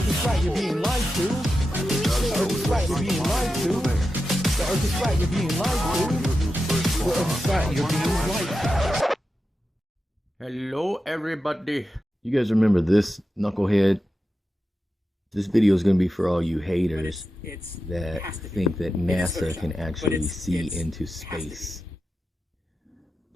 Earth is flat, you're being lied to. The Earth is flat, you're being lied to. The Earth is flat, you're being lied to. The Earth is flat, you're being lied to. Hello, everybody. You guys remember this, knucklehead? This video is going to be for all you haters that think that NASA can actually see into space.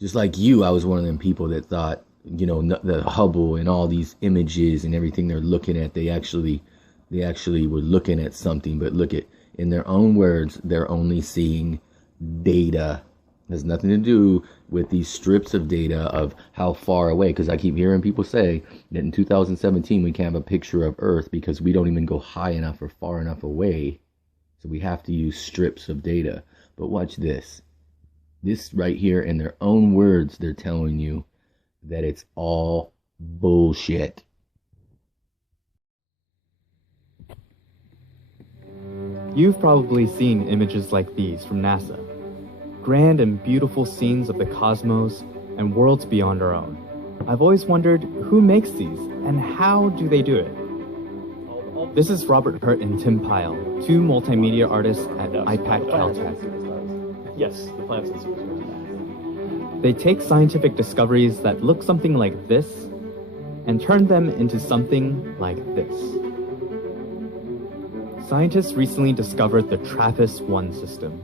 Just like you, I was one of them people that thought, you know, the Hubble and all these images and everything they're looking at, they actually were looking at something. But look at, in their own words, they're only seeing data. It has nothing to do with these strips of data of how far away, because I keep hearing people say that in 2017 we can't have a picture of Earth because we don't even go high enough or far enough away, so we have to use strips of data. But watch this. This right here, in their own words, they're telling you that it's all bullshit. You've probably seen images like these from NASA. Grand and beautiful scenes of the cosmos and worlds beyond our own. I've always wondered who makes these and how do they do it? This is Robert Hurt and Tim Pyle, two multimedia artists at IPAC Caltech. Yes, the planets and superstars. They take scientific discoveries that look something like this and turn them into something like this. Scientists recently discovered the TRAPPIST-1 system,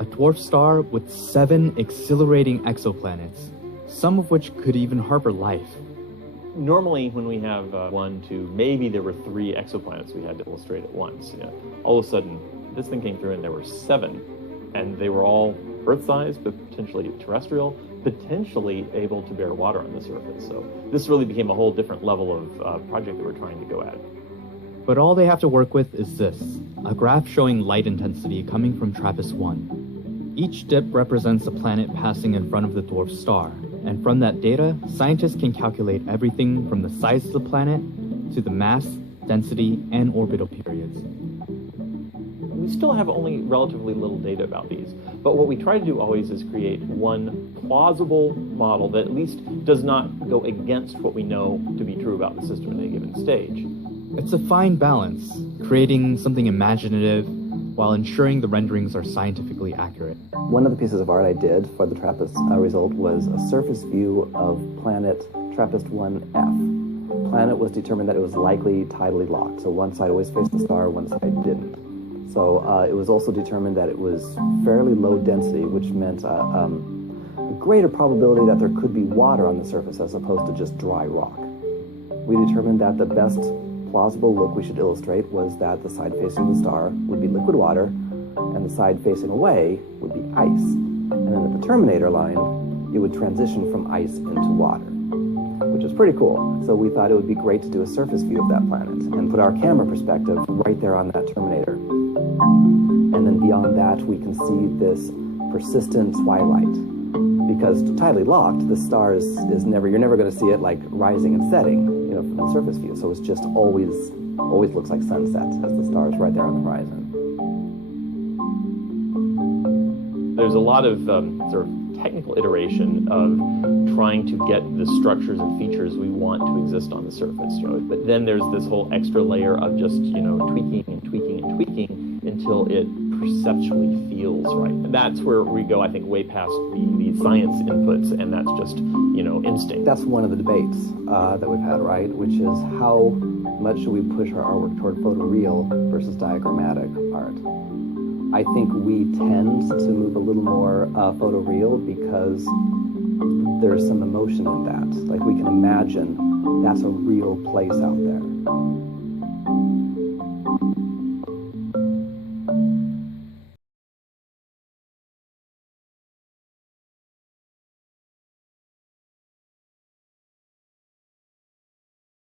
a dwarf star with 7 exhilarating exoplanets, some of which could even harbor life. Normally, when we have 1, 2, maybe there were 3 exoplanets we had to illustrate at once. You know, all of a sudden, this thing came through and there were 7, and they were all Earth-sized, but potentially terrestrial, potentially able to bear water on the surface. So this really became a whole different level of project that we're trying to go at. But all they have to work with is this, a graph showing light intensity coming from TRAPPIST-1. Each dip represents a planet passing in front of the dwarf star, and from that data, scientists can calculate everything from the size of the planet to the mass, density, and orbital periods. We still have only relatively little data about these, but what we try to do always is create one plausible model that at least does not go against what we know to be true about the system at any given stage. It's a fine balance, creating something imaginative while ensuring the renderings are scientifically accurate. One of the pieces of art I did for the TRAPPIST result was a surface view of planet TRAPPIST-1F. Planet was determined that it was likely tidally locked, so one side always faced the star, one side didn't. So it was also determined that it was fairly low density, which meant a greater probability that there could be water on the surface as opposed to just dry rock. We determined that the best plausible look we should illustrate was that the side facing the star would be liquid water and the side facing away would be ice. And then at the terminator line, it would transition from ice into water, which is pretty cool. So we thought it would be great to do a surface view of that planet and put our camera perspective right there on that terminator. And then beyond that, we can see this persistent twilight. Because tidally locked, the star is never, you're never going to see it like rising and setting, you know, from the surface view. So it's just always looks like sunset as the star is right there on the horizon. There's a lot of sort of technical iteration of trying to get the structures and features we want to exist on the surface, you know. But then there's this whole extra layer of just, you know, tweaking and tweaking and tweaking until it perceptually feels right. And that's where we go, I think, way past the science inputs, and that's just, you know, instinct. That's one of the debates that we've had, right? Which is how much should we push our artwork toward photoreal versus diagrammatic art? I think we tend to move a little more photoreal because there's some emotion in that. Like, we can imagine that's a real place out there.